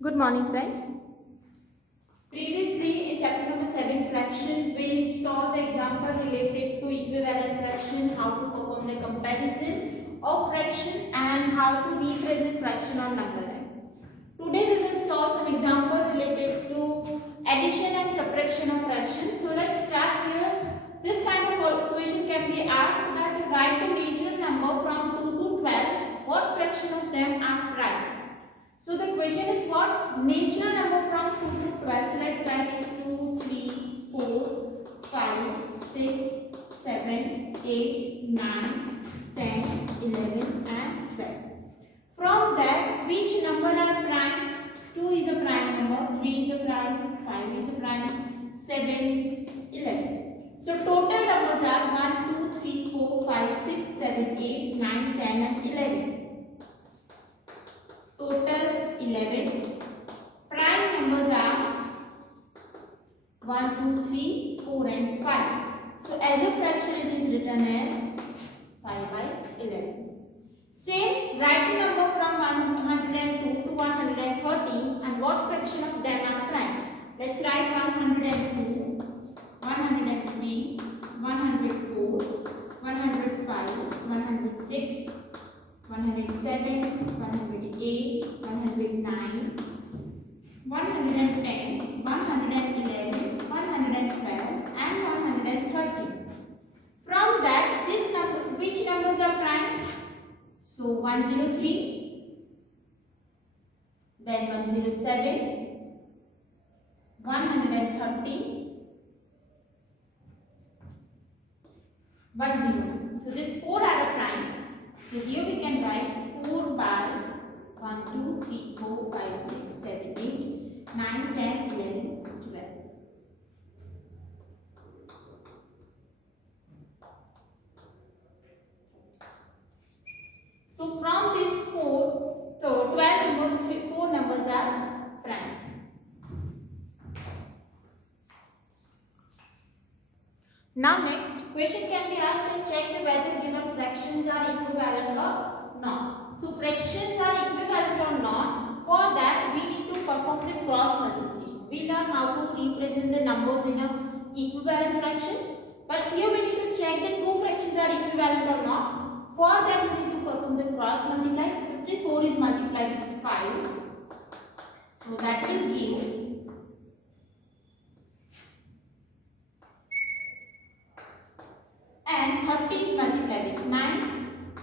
Good morning, friends. Previously, in chapter number 7, fraction, we saw the example related to equivalent fraction, how to perform the comparison of fraction and how to represent fraction on number line. Today, we will solve some example related to addition and subtraction of fractions. So, let's start here. This kind of question can be asked that write the natural number from 2 to 12. What fraction of them are prime? So the question is what? Natural number from 2 to 12. So let's write is 2, 3, 4, 5, 6, 7, 8, 9, 10, 11 and 12. From that, which number are prime? 2 is a prime number, 3 is a prime, 5 is a prime, 7, 11. So total numbers are 1, 2, 3, 4, 5, 6, 7, 8, 9, 10 and 11. Total 11. Prime numbers are 1, 2, 3, 4 and 5. So as a fraction it is written as 5 by 11. Same, write the number from 102 to 113 and what fraction of them are prime. Let's write 102, 103, 104, 105, 106, 107, 108, 109, 110, 111, 112 and 113. From that, this number, which numbers are prime? So 103, then 107, 130, 101. So these 4 are a prime. So here we can write 4 by 1, 2, 3, 4, 5, 6, 7, 8, 9, 10, 11, 12. So from these 4, so 12 numbers, 4 numbers are prime. Now next, question can be asked and check whether given fractions are equivalent or not. So fractions are equivalent or not. For that, we need to perform the cross multiplication. We learn how to represent the numbers in a equivalent fraction. But here we need to check that two fractions are equivalent or not. For that, we need to perform the cross multiply. So 54 is multiplied with 5. So that will give 30 is multiplied with 9.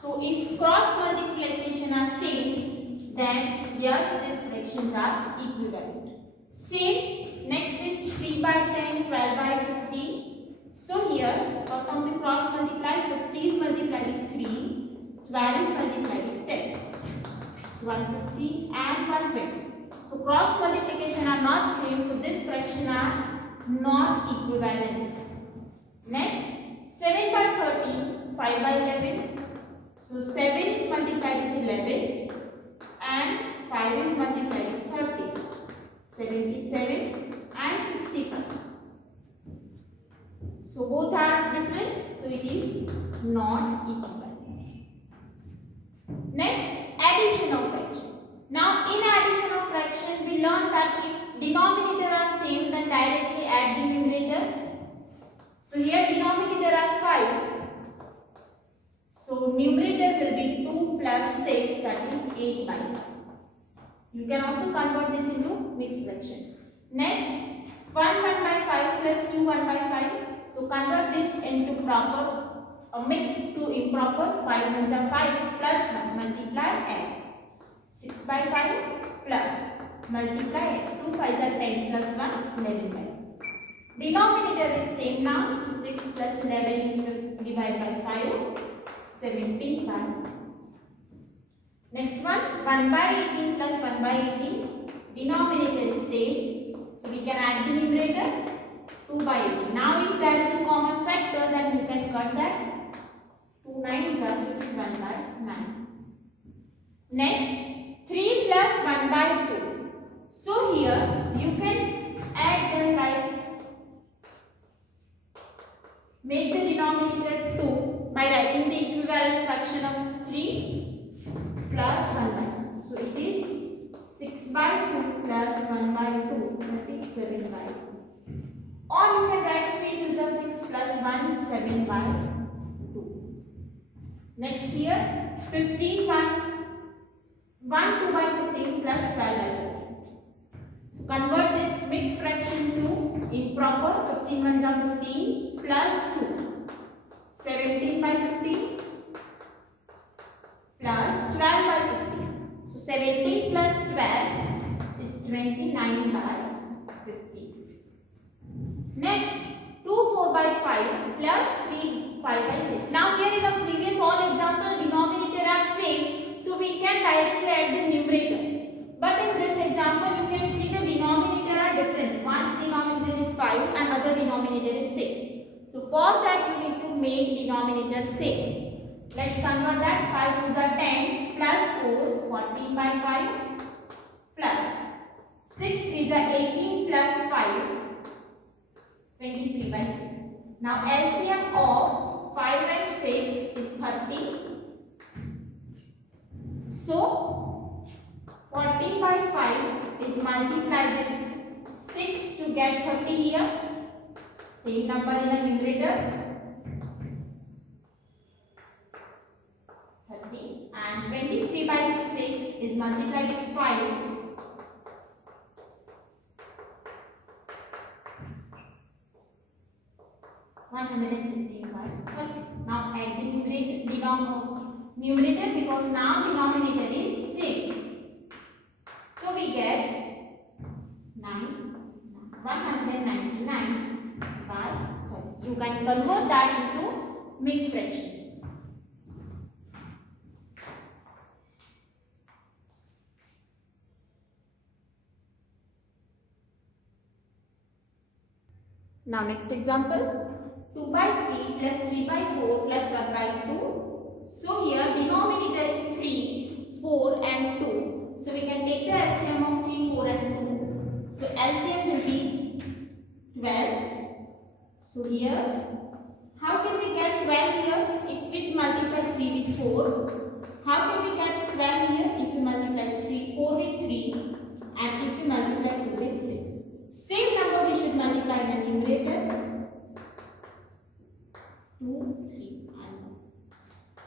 So if cross multiplication are same, then yes, these fractions are equivalent. Same, next is 3 by 10, 12 by 50. So here, perform the cross multiply. 50 is multiplied with 3, 12 is multiplied with 10. 150 and 120. So cross multiplication are not same, so this fraction are not equivalent. Next, 7 by 13, 5 by 11. So 7 is multiplied with 11 and 5 is multiplied with 30. 77 and 65. So both are different, so it is not equivalent. Next, addition of fraction. Now in addition of fraction, we learn that if denominator are same, then directly add the numerator. So here denominator are 5. So numerator will be 2 plus 6, that is 8 by 5. You can also convert this into mixed fraction. Next, 1 by 5 plus 2 1 by 5. So convert this into proper, mixed to improper. 5 means 5 plus 1, multiply add. 6 by 5 plus multiply add. 2 5s are 10 plus 1, 11 by 5. Denominator is same now, so 6 plus 11 is divided by 5, 17 by. Next one, 1 by 18 plus 1 by 18. Denominator is same, so we can add the numerator, 2 by 18. Now if there is a common factor, then you can cut that. 2 9s are 6, 1 by 9. Next, 3 plus 1 by 2. So here you can add them like make the denominator 2 by writing the equivalent fraction of 3 plus 1 by 2. So it is by 2 plus 1 by 2, that is 7 by 2. Or you can write 3 2s are 6 plus 1, 7 by 2. Next here, 15 1 2 by 15 plus 12 by 15. So convert this mixed fraction to improper. 15 ones are 15 plus 2. 17 by 15 plus 12 by 15. So 17 plus 12 is 29 by 15. Next, 2 4 by 5 plus 3 5 by 6. Now here in the previous all example denominator are same, so we can directly add the numerator. But in this example you can see the denominator are different. One denominator is 5 and other denominator is 6. So for that you need to make denominator same. Let's convert that. 5 2s are 10 plus 4, 14 by 5 plus 6 3s are 18 plus 5, 23 by 6. Now LCM of 5 and 6 is 30. So 14 by 5 is multiplied with 6 to get 30 here. Same number in the numerator. 30 and 23 by 6 is multiplied with 5. 115 by 30. Now add the numerator because now denominator is same. So we get 199 by 30. You can convert that into mixed fraction. Now next example. 2 by 3 plus 3 by 4 plus 1 by 2. So here denominator is 3, 4 and 2. So we can take the LCM of 3, 4 and 2. So LCM will be 12. So here, how can we get 12 here if we multiply 3 with 4? How can we get 12 here if we multiply 4 with 3 and if we multiply 2 with 6? Same number we should multiply in the numerator. 2, 3 and 1.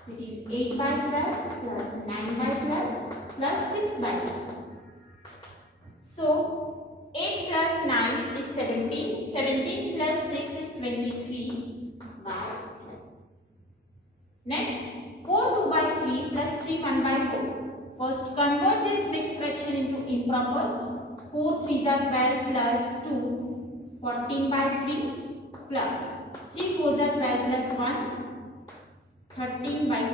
So it is 8 by 12 plus 9 by 12 plus 6 by 12. So 8 plus 9 is 17. 17 plus 6 is 23 by 12. Next, 4 2 by 3 plus 3 1 by 4. First convert this mixed fraction into improper. 4 3s are 12 plus 2, 14 by 3 plus 3 4s are 12 plus 1, 13 by 4.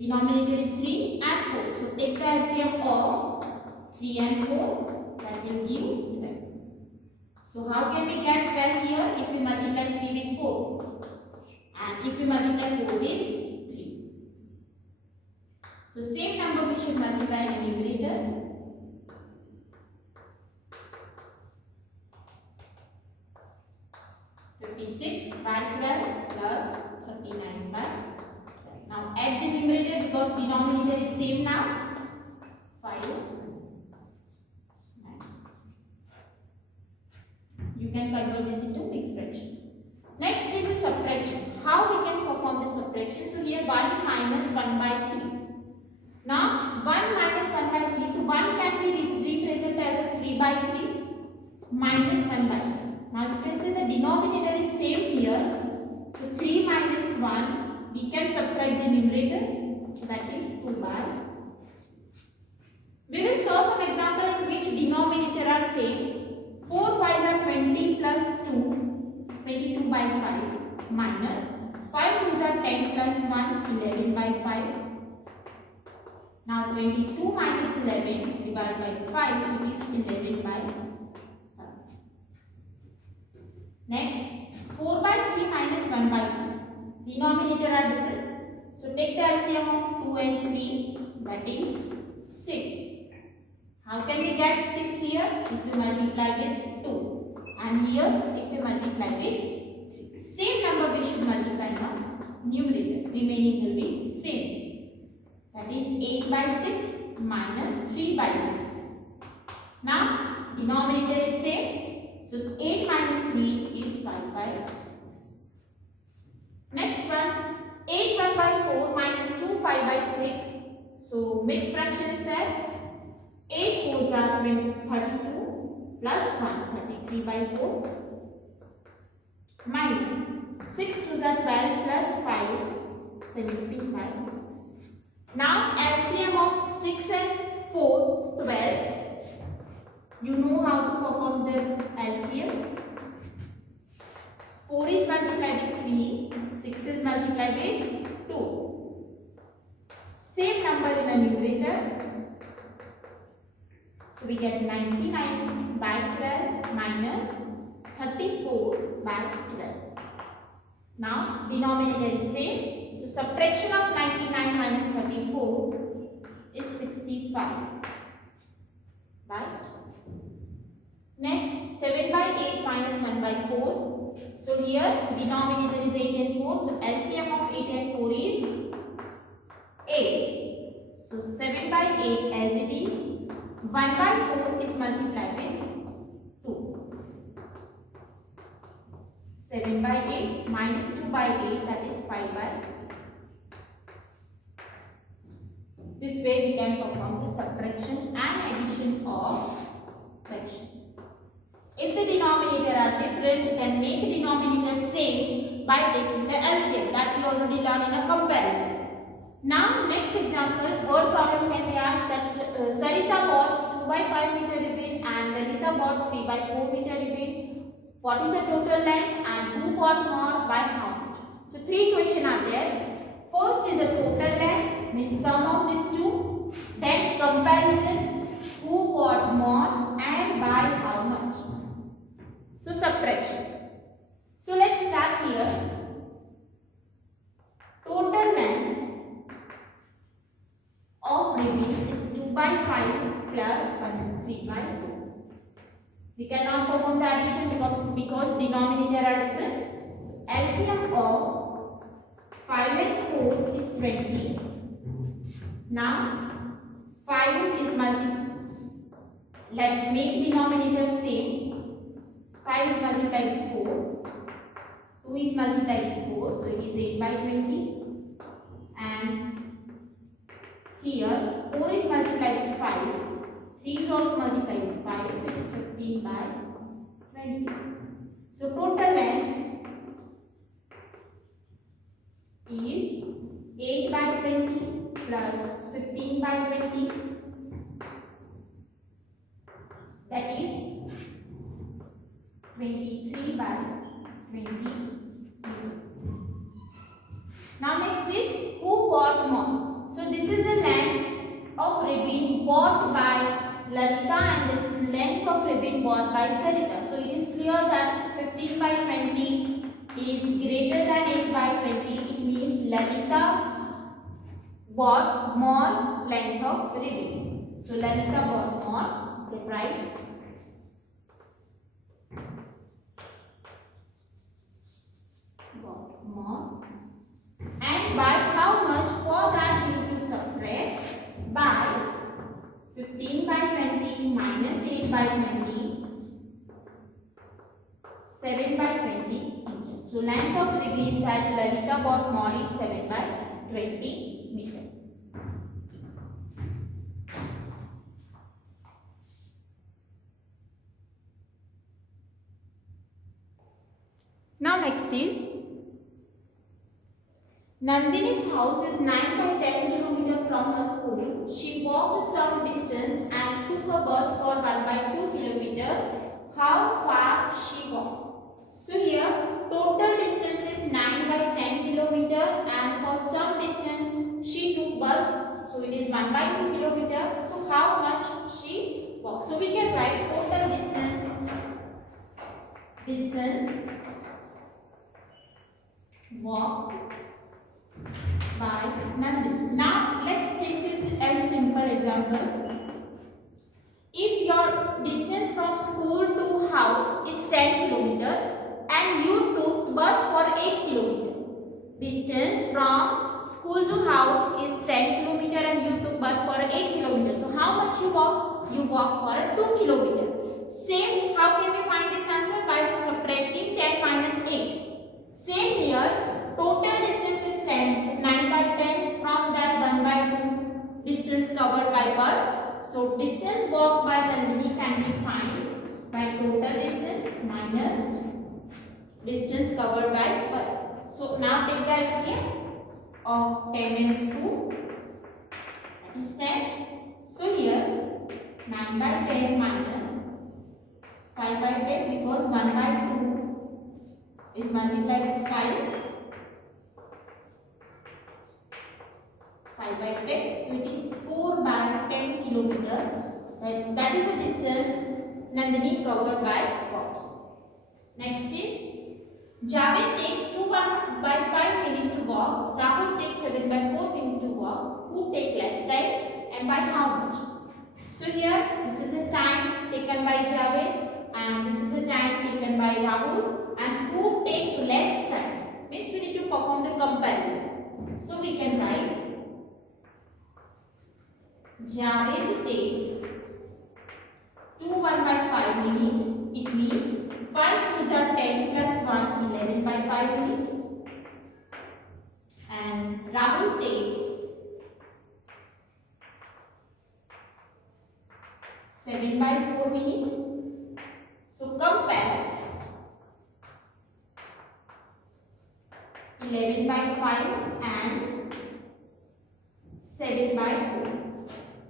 Denominator is 3 and 4. So take the LCM of 3 and 4, that will give 12. So how can we get 12 here if we multiply 3 with 4 and if we multiply 4 with 3? So same number we should multiply in the numerator. 56 by 12 plus 39 by 12. Now add the numerator because denominator is same now. 5, 9. You can convert this into mixed fraction. Next is a subtraction. How we can perform the subtraction? So here 1 minus 1 by 3. Now 1 minus 1 by 3. So 1 can be represented as a 3 by 3 minus 1 by 3. Now you can say the denominator is same here. So 3 minus 1, we can subtract the numerator, that is 2 by. We will saw some example in which denominator are same. 4 5s are 20 plus 2, 22 by 5 minus 5 2s are 10 plus 1, 11 by 5. Now 22 minus 11 divided by 5, it is 11 by 5. Next, 4 by 3 minus 1 by 2. Denominator are different. So take the LCM of 2 and 3, that is 6. How can we get 6 here? If we multiply with 2. And here, if we multiply with 3. Same number we should multiply now. Numerator. Remaining will be same. That is 8 by 6 minus 3 by 6. Now denominator is same. So 8 minus 3 is 5 by 6. Next one, 8 1 by 4 minus 2 5 by 6. So mixed fraction is there. 8 4s are 32 plus 1 33 by 4 minus 6 2s are 12 plus 5 17 by 6. Now LCM of 6 and 4 12. You know how to perform the LCM. 4 is multiplied with 3, 6 is multiplied with 2. Same number in a numerator. So we get 99 by 12 minus 34 by 12. Now denominator is same. So subtraction of 99 minus 34 is 65 by 12. Next 7 by 8 minus 1 by 4. So here denominator is 8 and 4. So LCM of 8 and 4 is 8. So 7 by 8 as it is. 1 by 4 is multiplied with 2. 7 by 8 minus 2 by 8, that is 5 by 2. This way we can perform the subtraction and addition of fraction. If the denominator are different, you can make the denominator same by taking the LCM, that we already learned in a comparison. Now next example, word problem can be asked that Sarita bought 2 by 5 meter ribbon and Lalita bought 3 by 4 meter ribbon. What is the total length and who bought more by how much? So 3 questions are there. First is the total length, means sum of these two. Then comparison, who bought more and by how much. So subtraction. So let's start here. Total length of ribbon is 2 by 5 plus 3 by 4. We cannot perform the addition because denominator are different. So LCM of 5 and 4 is 20. Now 5 is let's make denominator same. 5 is multiplied with 4. 2 is multiplied with 4. So it is 8 by 20. And here 4 is multiplied with 5. 3 is also multiplied with 5. So it is 15 by 20. So total length is 8 by 20 plus 15 by 20. That is 23 by 20. Now next is who bought more. So this is the length of ribbon bought by Lalita and this is length of ribbon bought by Sarita. So it is clear that 15 by 20 is greater than 8 by 20. It means Lalita bought more length of ribbon. So Lalita bought more, get right. Bought more. And by how much? For that we need to subtract by 15 by 20 minus 8 by 20, 7 by 20 meters. So length of ribbon that Lalita bought more is 7 by 20 meters. Now next is Nandini's house is 9 by 10 km from her school. She walked some distance and took a bus for 1 by 2 km. How far she walked? So here total distance is 9 by 10 km and for some distance she took bus. So it is 1 by 2 km. So how much she walked? So we can write total distance walked by Nandini. Now let's take this as simple example. If your distance from school to house is 10 km and you took bus for 8 km. Distance from school to house is 10 km and you took bus for 8 km. So how much you walk? you walk for a 2 kilometer. Same, how can we find this answer? By subtracting 10 minus 8. Same here, total distance is 10, 9 by 10. From that 1 by 2 distance covered by bus. So distance walked by Nandini can be found by total distance minus distance covered by bus. So now take the LCM of 10 and 2 is 10. So here 9 by 10 minus 5 by 10 because 1 by 2 is multiplied with 5. 5 by 10. So it is 4 by 10 kilometer. That is the distance Nandini covered by walking. Next is Javed takes 2 by 5 minutes to walk. Rahul takes 7 by 4 minutes to walk. Who take less time and by how much? So here this is the time taken by Javed and this is the time taken by Rahul, and who take less time means we need to perform the comparison. So we can write Javed takes 2 1 by 5 minutes. It means 5 2s are 10 plus 1 11 by 5 minutes, and Rahul takes 7 by 4 minutes. So compare 11 by 5 and 7 by 4.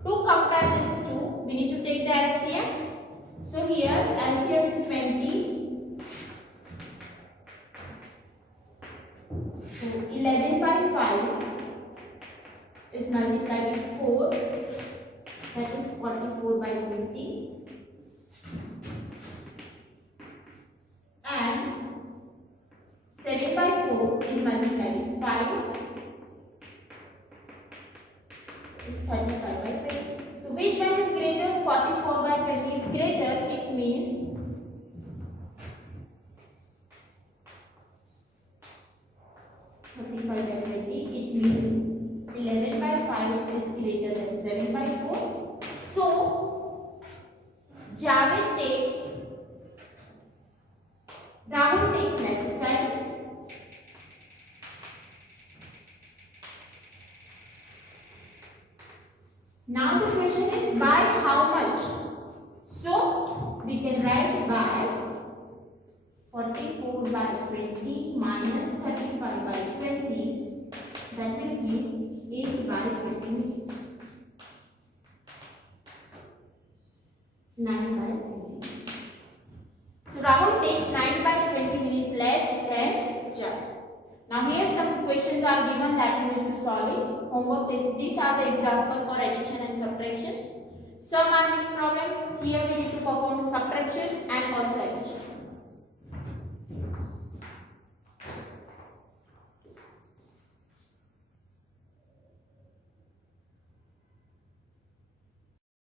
To compare these two, we need to take the LCM. So here LCM is 20. So 11 by 5 is multiplied with 4. That is 44 by 20. And 7 by 4 is multiplied with 5. Is 35 by 20. So which one is greater? 44 by 20 is greater. It means 35 by 20. It means 11 by 5 is greater than 7 by 4. So Javed takes, Rahul takes less time. Now the question is by how much? So we can write by 44 by 20 minus 35 by 20. That will give 8 by 20. 9 by 20. So Rahul takes 9 by 20 minutes less than Javed. Now here some questions are given that you need to solve it. Homework, these are the examples for addition and subtraction. Sum and mix problem. Here we need to perform subtraction